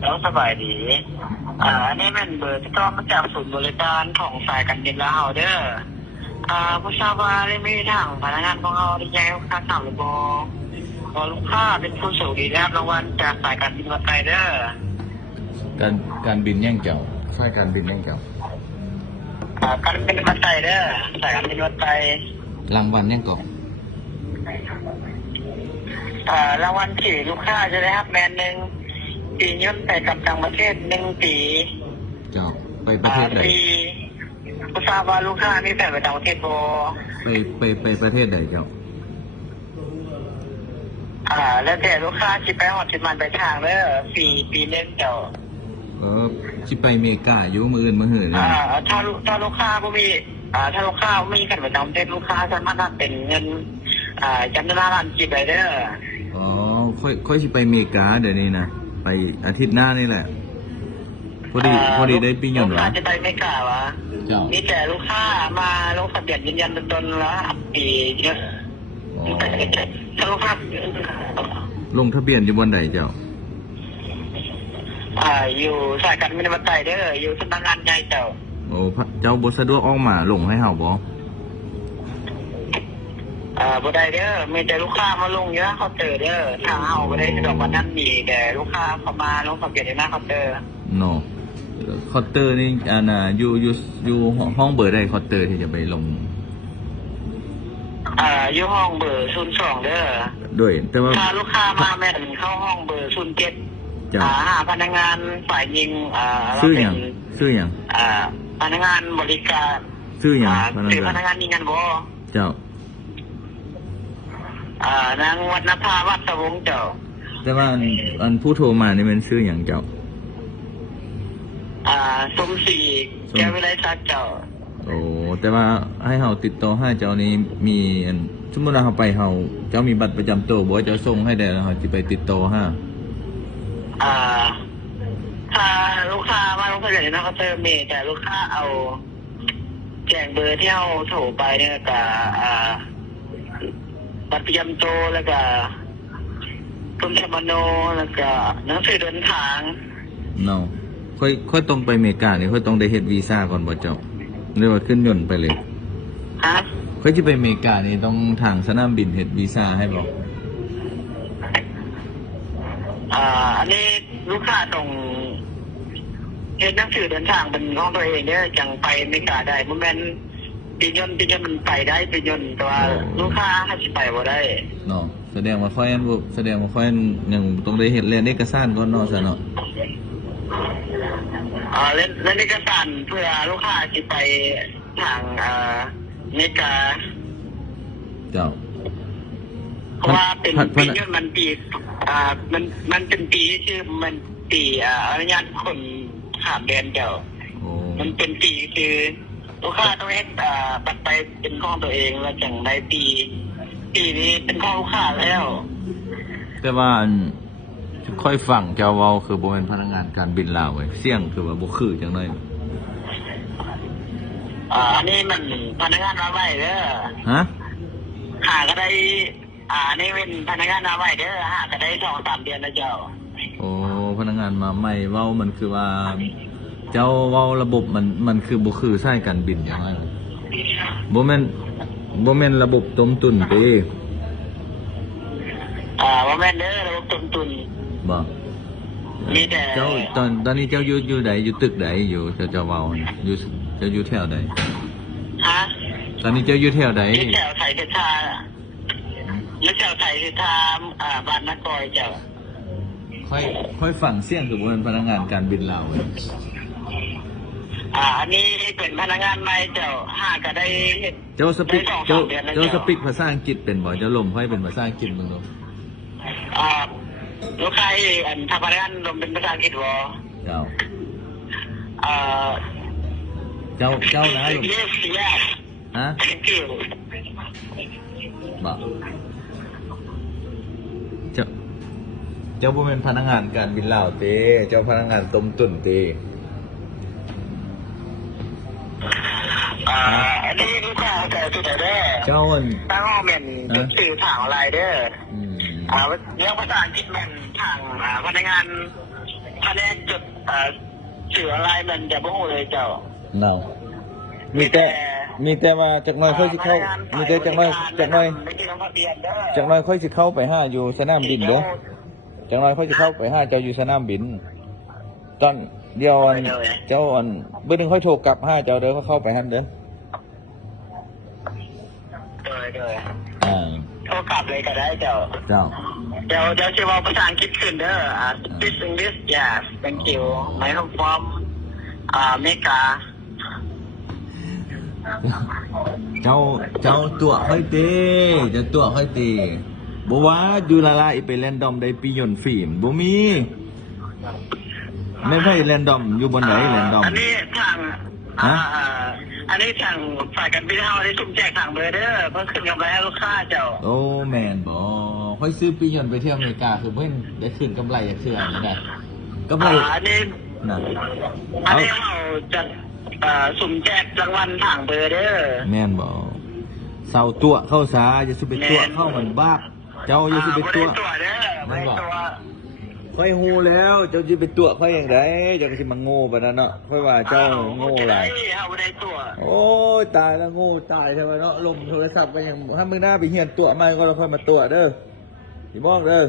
แล้วสบายดีอันนี้เป็นเบอร์ที่ต้องมาจากศูนย์บริการของสายการบินลาวเด้อผู้ชาวบ้านได้ไม่ทางพนักงานของเราได้แจ้งค่าถามหรือบอกลูกค้าเป็นผู้โชคดีได้รับรางวัลจากสายการบินไทยเด้อการบินแย่งเจ้าช่วยการบินแย่งเจ้าการบินไทยเด้อสายการบินไทยรางวัลแย่งเก่าร างวัลที่ลูกค้าจะได้รับแมนหนึ่งปีย่นไปกับต่างประเทศ1 ปีเจ้าไปประเทศใดผู้ทราบว่าลูกค้ามีแผนไปต่างประเทศบ่ไปประเทศใดเจ้าแล้วแต่ลูกค้าสิไปฮอดสิมันไปทางเด้อปีนึงเจ้าสิไปอเมริกาอยู่มื้ออื่นมื้อหื้อนี่ถ้าลูกค้าบ่มีถ้าลูกค้าบ่มีกันไปต่างประเทศลูกค้าสามารถรับเป็นเงินจำนวนล้านกีบได้เด้อค่อยสิไปอเมริกาเดี๋ยวนี้นะไปอาทิตย์หน้านี่แหละพอดีได้ปีย่นวะจะไปอเมริกาวะมีแต่ลูกค้ามาลงทะเบียนยืนยันตนละปีเยอะถ้าลูกค้าลงทะเบียนอยู่บนไหนเจ้าอยู่สายการบินไทยเด้ออยู่สำนักงานใหญ่เจ้าเจ้าบ่สะดวกออกมาลงให้เฮาบ่บ่ได้เด้อมีแต่ลูกค้ามาลงเยอะเขาเจอเด้อทางเฮาบ่ได้สะดวกวันนั้นมีแต่ลูกค้าเข้ามาลงทะเบียนในหน้าเคาน์เตอร์เนาะเคาน์เตอร์นี่อยู่ห้องเบอร์ใดเคาน์เตอร์ที่จะไปลงอยู่ห้องเบอร์02เด้อด้วยแต่ว่าถ้าลูกค้ามาแม่นเข้าห้องเบอร์07พนักงานฝ่ายยิงชื่อหยังพนักงานบริการชื่อหยังพนักงานยิงกันบ่เจ้า นางวัฒนภาวัฒวงศ์เจ้าแต่ว่าอันผู้โทรมานี่มันชื่ออย่างเจ้าสมศรีแก้ววิไลศักดิ์เจ้าแต่ว่าให้เฮาติดต่อให้เจ้านี้มีสมมุติว่าเฮาไปเฮาเจ้ามีบัตรประจำตัวบ่เจ้าส่งให้ได้แล้วเฮาสิไปติดต่อให้ถ้าลูกค้ามาลงทะเบียนในหน้าเคาน์เตอร์มีแต่ลูกค้าเอาแจ้งเบอร์ที่เฮาโทรไปเนี่ยก็บัตรประจำตัวแล้วก็กรมสมโนแล้วก็หนังสือเดินทางค่อยต้องไปอเมริกานี่ค่อยต้องได้เฮ็ดวีซ่าก่อนบ่เจ้าหรือว่าขึ้นยนต์ไปเลยค่อยสิไปอเมริกานี่ต้องทางสนามบินเฮ็ดวีซ่าให้บ่อันนี้ลูกค้าต้องเฮ็ดหนังสือเดินทางเป็นของตัวเองเด้อจังไปอเมริกาได้บ่แม่นปียนต์มันไปได้ปียนต์แต่ว่าลูกค้าให้สิไปบ่ได้เนาะแสดงว่าค่อยยังต้องได้เฮ็ดเรียนเอกสารก่อนเนาะซะเนาะเล่นเอกสารเพื่อลูกค้าสิไปทางอเมริกาเจ้าเพราะว่าเป็นปียนต์มันปีมันเป็นปีชื่อมันปีอนุญาตคนข้ามแดนเจ้ามันเป็นปีคือลูกค้าต้องเฮ็ดบัตรไปเป็นของตัวเองแล้วจังได้ปีนี้เป็นของลูกค้าแล้วแต่ว่าค่อยฟังเจ้าเว้าคือบ่แม่นพนักงานการบินลาวเว้ยเสียงคือว่าบ่คือจังได๋อันนี้มันพนักงานมาใหม่เด้อก็ได้นี่เป็นพนักงานมาใหม่เด้อก็ได้ 2-3 เดือนแล้วเจ้าพนักงานมาใหม่เว้ามันคือว่าเจ้าเว้าระบบมันคือบ่คือสายการบินอย่างไรบ่แม่นระบบต้มตุ๋นเด้บ่แม่นเด้อระบบต้มตุ๋นบ่มีแต่เจ้าตอนนี้เจ้าอยู่ใดอยู่ตึกใดอยู่เจ้าเว้าอยู่เจ้าอยู่แถวใดตอนนี้เจ้าอยู่แถวใดอยู่แถวไทยเทศาอยู่แถวไทยเทศาบ้านนครเจ้าค่อยฟังเสียงคือบ่แม่นพนักงานการบินลาวเว้ยอันนี้เป็นพนักงานใหม่เจ้าก็ได้เจ้าสปีกภาษาอังกฤษเป็นบ่เจ้าลมค่อยเป็นภาษาอังกฤษมึงดูลูกค้าทำพนักงานลมเป็นภาษาอังกฤษบ่เจ้านะลมฮะบ่เจ้าบ่แม่นพนักงานการบินลาวเต้เจ้าพนักงานต้มตุ๋นเต้อันนี้ลูกค้าแต่สุดท้ายเด้อเจ้าตั้งห้องแม่นสื่อทางอะไรเด้อเรื่องภาษาอังกฤษแม่นทางพนักงานท คะแนนจดสื่ออะไรมันจะบ่ฮู้เลยเจ้า เนามีแต่ว่าจักหน่อยค่อยสิเข้ามีแต่จักหน่อยไม่ได้ลงทะเบียนเด้อ จักหน่อยค่อยสิเข้าไปหาอยู่สนามบินเด้อจักหน่อยค่อยสิเข้าไปหาเจ้าอยู่สนามบินตอนเดียวอันเจ้าอันเบิ่งค่อยโทรกลับหาเจ้าเด้อเข้าไปหั่นเด้อเด้อ อ่า โทรกลับเลยก็ได้เจ้า เจ้า เดี๋ยวจะบอกภาษาอังกฤษขึ้นเด้อspeak English yes thank you my home from อเมริกา เจ้าตัวค่อยเตเจ้าตัวค่อยเตบ่ว่าอยู่ละลายไปแรนดอมได้ปียนต์ฟิล์มบ่มีไม่ใช่แรนดอมอยู่บนไหนแรนดอมอันนี้ทางอันนี้ทางฝ่ายการบินเฮาได้ทุ่มแจกทางเบอร์เด้อเพื่อขึ้นกำไรให้ลูกค้าเจ้าโอ้แม่นบ่ค่อยซื้อปียนต์ไปเที่ยวอเมริกาคือเพิ่นได้ขึ้นกำไรจากเทื่อนี่ได้กำไรอันนี้น่ะอันนี้เฮาจะสุ่มแจกรางวัลทางเบอร์เด้อแม่นบ่เซาตัวเข้าซาอย่าสิไปตัวเข้ามันบากเจ้าอย่าสิไปตัวเด้อไม่ตัวค่อยฮู้แล้วเจ้าสิไปตัวค่อยอย่างไดเจ้าก็สิมาโง่ปานนั้นเนาะค่อยว่าเจ้าโง่หลายเฮาบ่ได้ตัวโอ้ยตายแล้วโง่ตายใช่มั้ยเนาะลมโทรศัพท์ก็ยังถ้ามึงหน้าไปเฮียนตัวมาก็ค่อยมาตัวเด้อสิบอกเด้อ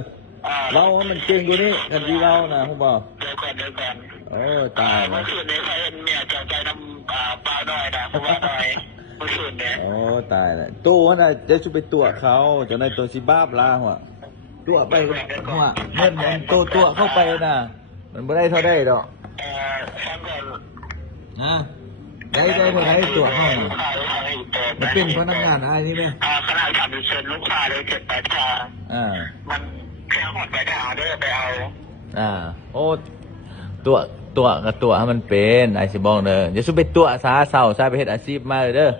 เรามันเก่งกว่านี้กันที่เรานะฮู้บ่เดี๋ยวก่อนโอ้ตายเมื่อคืนนี้ใครเห็นเมียเจ้าใจน้ำเปล่าหน่อยนะเพราะว่าหน่อยเมื่อคืนนี้โอ้ตายแล้วตู้น่ะจะสิไปตัวเขาเจ้านายตัวสิบาบลาหัวตัวไปหัวเงินมันตัวเข้าไปน่ะมันบ่ได้เท่าได้ดอกฟังก่อนนะได้เท่าไหร่ตัวเข้ามันเป็นพนักงานอ้ายนี่แม่ขนาดทำเชิญลูกค้าเลยเก็บปลายทางมันแค่หอดปลายทางเด้อไปเอาโอ้ตัวให้มันเป็นไอ้สิบอกเด้ออย่าสุไปตัวสาเศร้าซาไปเฮ็ดอาชีพมาเด้อ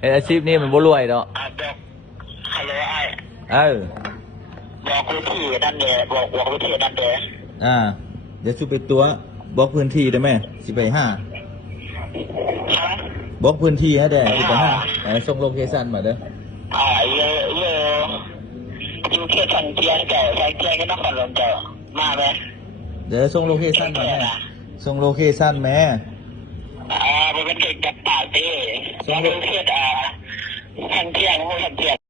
เฮ็ดอาชีพนี้มันบ่รวยดอกฮัลโหลไอ้บอกพื้นที่นั่นเด้บอกพื้นที่นั่นเด้อย่าสุไปตัวบอกพื้นที่ได้ไหมสิไปหาบอกพื้นที่ให้ได้สิไปหาส่งโลเคชั่นมาเด้ออยู่แค่ทางเตียงเจ้าทางเตียงก็นครหลวงเจ้ามาไหมเดี๋ยวส่งโลเคชั่นมาแม่ส่งโลเคชั่นแม่มันเป็นเด็กกับป่าเต้ส่งโลเคชั่นทางเที่ยง